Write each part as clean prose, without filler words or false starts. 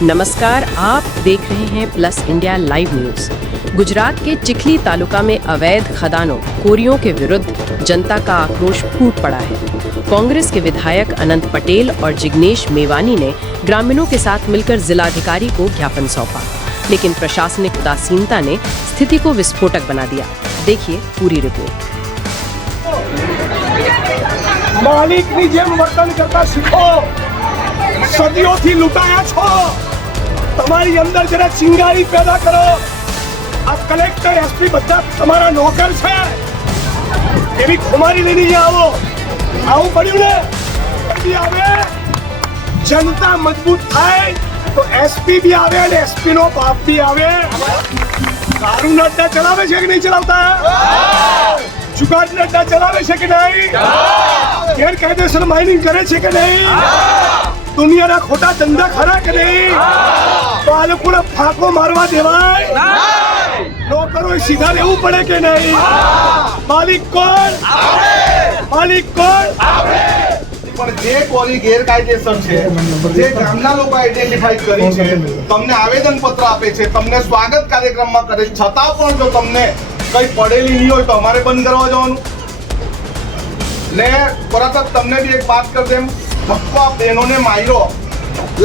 नमस्कार, आप देख रहे हैं plus India live news. Gujarat के चिखली तालुका में अवैध खदानों कोरियों के विरुद्ध जनता का आक्रोश फूट पड़ा है। कांग्रेस के विधायक अनंत पटेल और जिग्नेश मेवानी ने ग्रामीणों के साथ मिलकर जिलाधिकारी को ज्ञापन सौंपा, लेकिन प्रशासनिक उदासीनता ने स्थिति को विस्फोटक बना दिया। देखिए पूरी रिपोर्ट। मालिकनी जेम वर्तन करता सीखो। सदियोंथी लूंटाया छो। તમારી અંદર જરા ચિંગારી પેદા કરો। આ કલેક્ટર એસપી બધા તમારા નોકર છે। એવી ખુમારી લઈને આવો। આવું પડ્યું ને એસપી આવે, જનતા મજબૂત થાય તો એસપી બી આવે અને એસપી નો બાપ બી આવે। દારૂ અડ્ડા ચલાવે છે કે નહીં ચલાવતા? जुगाड़ अड्डा चलावे छे के नहीं? गैरकायदेसर माइनिंग करे छे के नहीं? दुनिया ना खोटा धंधा खरा के नहीं? तो आ लोग ने फाको मारवा देवाय? नौकरों सीधा रहવું પડે કે નહીં? मालिक कौन? मालिक कौन? પણ જે કોલી ગેરકાયદેસર છે, જે ગામના લોકો આઈડેન્ટિફાઈ કરી છે, તમને આવેદન પત્ર આપે છે, તમને સ્વાગત કાર્યક્રમમાં કરે છે, છતાં પણ જો તમને કઈ પડેલી નહીં હોય તો અમારે બંધ કરવા જવાનું ને પરત તમને બી એક વાત કરી દેમ, ભક્વા બહેનોને માર્યો,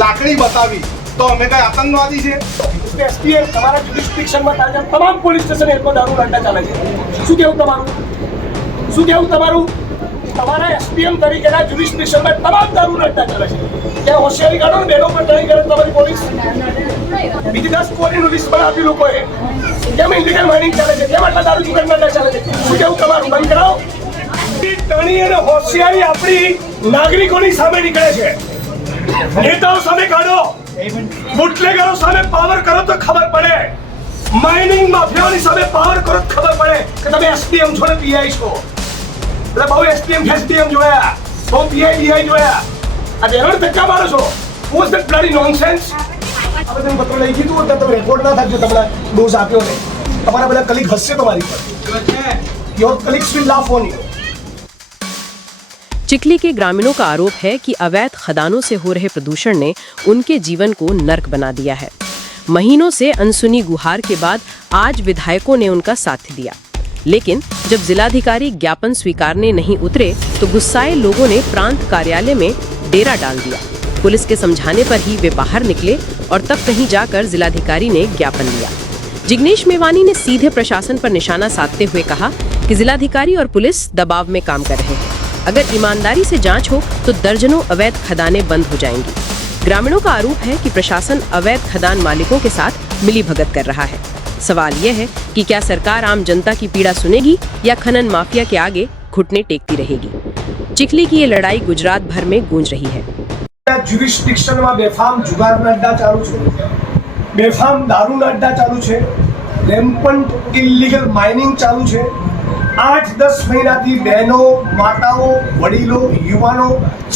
લાકડી બતાવી તો અમે કઈ આતંકવાદી છે? એસપીએમ તમારા જ્યુરિસ્ડિક્શનમાં તાજા તમામ પોલીસ સ્ટેશન એટલો દારૂ અડ્ડા ચાલે છે। શું કેવું તમારું? શું કેવું તમારું? તમારા એસપીએમ તરીકેના જ્યુરિસ્ડિક્શનમાં તમામ દારૂ અડ્ડા ચાલે છે। ત્યાં હોશિયારી કાઢો ને બેનો પર ટ્રેનિંગ કરે તમારી પોલીસ। બીજી 10 કોરીનું લિસ્ટ બનાવ્યું લોકોએ। કેમ ઇલીગલ માઇનિંગ ચાલે છે? કેમ આટલા દારૂ જુગારના અડ્ડા ચાલે છે? શું કેવું તમારું? બંધ કરાવો। ટણી અને હોશિયારી આપણી નાગરિકોની સામે નીકળે છે। નેતાઓ સામે કાઢો, બુટલેગરો સામે પાવર કરો તો ખબર પડે। માઇનિંગ માફિયાઓની સામે પાવર કરો તો ખબર પડે કે તમે એસપીએમ છો ને પીઆઈ છો। એટલે બહુ એસપીએમ એસપીએમ જોયા, બહુ પીઆઈ ડીઆઈ જોયા। આ બેરોડ ધક્કા મારો છો। Was that bloody nonsense? આવેદન પત્ર લઈ કીધું એટલે તમે રેકોર્ડ ના થાકજો, તમને ડોઝ આપ્યો ને તમારા બધા કલીગ હસશે તમારી પર। Your colleagues will laugh on you. Chikhli के ग्रामीणों का आरोप है कि अवैध खदानों से हो रहे प्रदूषण ने उनके जीवन को नर्क बना दिया है। महीनों से अनसुनी गुहार के बाद आज विधायकों ने उनका साथ दिया, लेकिन जब जिलाधिकारी ज्ञापन स्वीकारने नहीं उतरे तो गुस्साए लोगों ने प्रांत कार्यालय में डेरा डाल दिया। पुलिस के समझाने पर ही वे बाहर निकले और तब कहीं जाकर जिलाधिकारी ने ज्ञापन लिया। जिग्नेश मेवानी ने सीधे प्रशासन पर निशाना साधते हुए कहा कि जिलाधिकारी और पुलिस दबाव में काम कर रहे हैं। अगर ईमानदारी से जांच हो तो दर्जनों अवैध खदानें बंद हो जाएंगी। ग्रामीणों का आरोप है कि प्रशासन अवैध खदान मालिकों के साथ मिलीभगत कर रहा है। सवाल यह है कि क्या सरकार आम जनता की पीड़ा सुनेगी या खनन माफिया के आगे घुटने टेकती रहेगी। चिखली की ये लड़ाई गुजरात भर में गूंज रही है। જ્યુરિસ્ડિક્શનમાં બેફામ જુગારના અડ્ડા ચાલુ છે, બેફામ દારૂના અડ્ડા ચાલુ છે, રેમ્પન્ટ ઇલીગલ માઇનિંગ ચાલુ છે। 8-10 મહિનાથી બહેનો, માતાઓ, વડીલો, યુવાનો,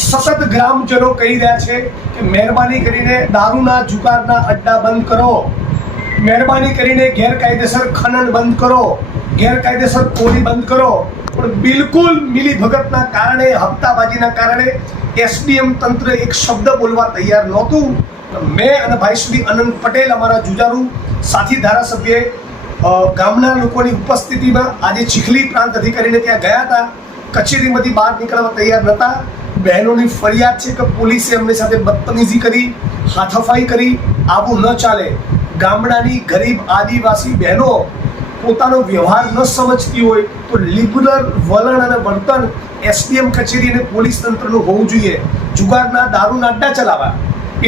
સતત ગ્રામજનો કહી રહ્યા છે કે મહેરબાની કરીને દારૂના જુગારના અડ્ડા બંધ કરો, મહેરબાની કરીને ગેરકાયદેસર ખનન બંધ કરો, ગેરકાયદેસર કોરી બંધ કરો। પણ બિલકુલ મિલીભગતના કારણે, હપ્તાબાજીના કારણે એસડીએમ તંત્ર એક શબ્દ બોલવા તૈયાર નહોતું। મેં અને ભાઈ શ્રી અનંત પટેલ, અમારા જુજારુ સાથી ધારાસભ્ય, ગામના લોકોની ઉપસ્થિતિમાં આજે ચીખલી પ્રાંત અધિકારીને ત્યાં ગયા હતા। કચેરીમાંથી બહાર નીકળવા તૈયાર નહોતા। બહેનોની ફરિયાદ છે કે પોલીસે અમને સાથે બદતમીજી કરી, હાથાફાઈ કરી। આવું ન ચાલે। ગામડાની ગરીબ આદિવાસી બહેનો પોતાનો વ્યવહાર ન સમજતી હોય તો લિબરલ વલણ અને વર્તન એસડીએમ કચેરી અને પોલીસ તંત્રનું હોવું જોઈએ। જુગારના દારૂના અડ્ડા ચલાવવા,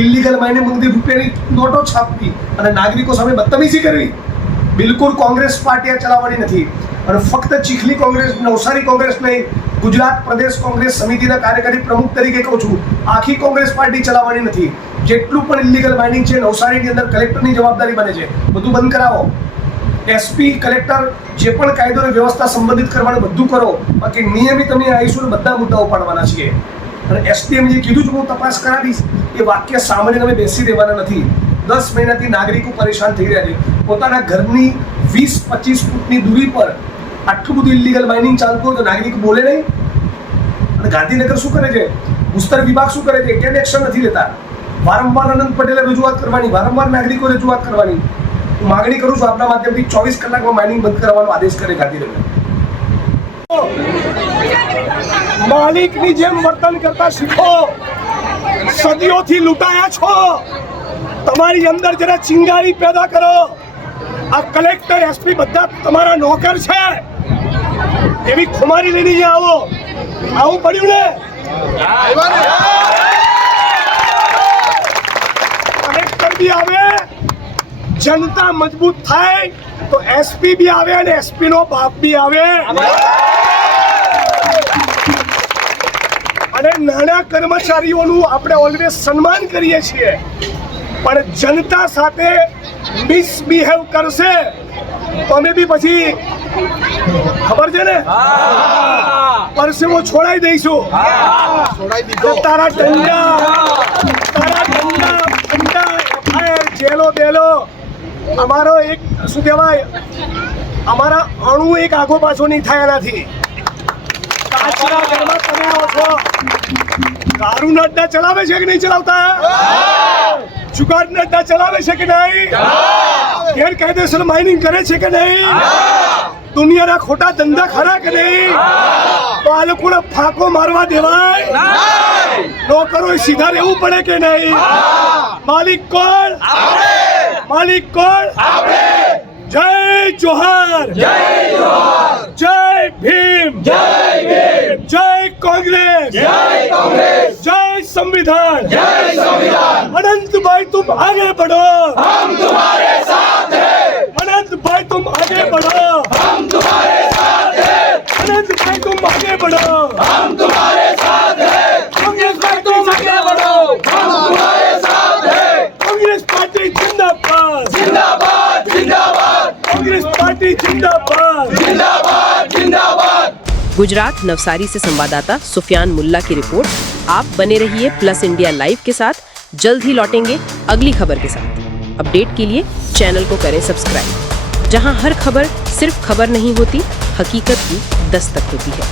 ઇલીગલ માઇનિંગ મુદ્દે રૂપિયાની નોટો છાપવી અને નાગરિકો સામે બદતમીજી કરવી બિલકુલ કોંગ્રેસ પાર્ટીએ ચલાવવાની નથી। અને ફક્ત ચીખલી કોંગ્રેસ, નવસારી કોંગ્રેસ નહીં, ગુજરાત પ્રદેશ કોંગ્રેસ સમિતિના કાર્યકારી પ્રમુખ તરીકે કહું છું, આખી કોંગ્રેસ પાર્ટી ચલાવવાની નથી। જેટલું પણ ઇલીગલ માઇનિંગ છે નવસારીની અંદર કલેક્ટરની જવાબદારી બને છે, બધું બંધ કરાવો। એસપી, કલેક્ટર જે પણ કાયદો અને વ્યવસ્થા સંબંધિત કરવાનું બધું કરો, બાકી નિયમિત અમે આવીશું ને બધા મુદ્દાઓ ઉપાડવાના છીએ। અને એસડીએમ જે કીધું છે હું તપાસ કરાવીશ, એ વાક્ય સાંભળીને અમે બેસી રહેવાના નથી। 10 મહિનાથી નાગરિકો પરેશાન થઈ રહ્યા છે। પોતાના ઘરની 20-25 ફૂટની દૂરી પર આટલું બધું ઇલીગલ માઇનિંગ ચાલતું હોય તો નાગરિક બોલે નહીં। અને ગાંધીનગર શું કરે છે? ભૂસ્તર વિભાગ શું કરે છે? કેમ એક્શન નથી લેતા? વારંવાર અનંત પટેલે રજૂઆત કરવાની, વારંવાર નાગરિકો રજૂઆત કરવાની. હું માગણી કરું છું આપના માધ્યમથી 24 કલાકમાં માઇનિંગ બંધ કરવાનો આદેશ કરે ગાંધીનગર. માલિકની જેમ વર્તન કરતા શીખો. સદીઓથી લૂંટાયા છો. તમારી અંદર જરા ચિંગારી પેદા કરો. આ કલેક્ટર એસપી બધા તમારા નોકર છે. એવી ખુમારી લઈને અહીંયા આવો. આવું પડ્યું ને? કલેક્ટર બી આવે, જનતા મજબૂત થાય તો એસપી બી આવે અને એસપી નો બાપ બી આવે. અને નાના કર્મચારીઓનું આપણે ઓલવેઝ સન્માન કરીએ છીએ, પણ જનતા સાથે મિસબિહેવ કરશે તો અમે બી પછી ખબર છે ને પરસેવો છોડાઈ દઈશું. તારા દંડા જેલો બેલો અમારો એક શું કહેવાય, અમારા અણુ એક આગો પાછો નહીં થાય એનાથી. કાચના ઘરમાં તમે આવો છો. દારૂના અડ્ડા ચલાવે છે કે નહીં ચલાવતા? જુગારના અડ્ડા ચલાવે છે કે નહીં? ગેરકાયદેસર માઇનિંગ કરે છે કે નહીં? દુનિયાના ખોટા ધંધા ખરા કે નહીં? તો આ લોકોને ફાંકો મારવા દેવાય? નોકરો સીધા રહેવું પડે કે નહીં? માલિક કોણ? માલિક કોણ? જય જોહાર, જય ભીમ, જય કોંગ્રેસ, જય संविधान, अनंत भाई तुम आगे बढ़ो, हम तुम्हारे साथ हैं. अनंत भाई तुम आगे बढ़ो, हम तुम्हारे साथ हैं. अनंत भाई तुम आगे बढ़ो, हम तुम्हारे साथ हैं. कांग्रेस भाई तुम आगे बढ़ो, हम तुम्हारे साथ हैं. कांग्रेस पार्टी जिंदाबाद, जिंदाबाद, जिंदाबाद. कांग्रेस पार्टी जिंदाबाद, जिंदाबाद, जिंदाबाद. गुजरात नवसारी से संवाददाता सुफियान मुल्ला की रिपोर्ट. आप बने रहिए प्लस इंडिया लाइव के साथ. जल्द ही लौटेंगे अगली खबर के साथ. अपडेट के लिए चैनल को करें सब्सक्राइब. जहां हर खबर सिर्फ खबर नहीं होती, हकीकत की दस्तक होती है.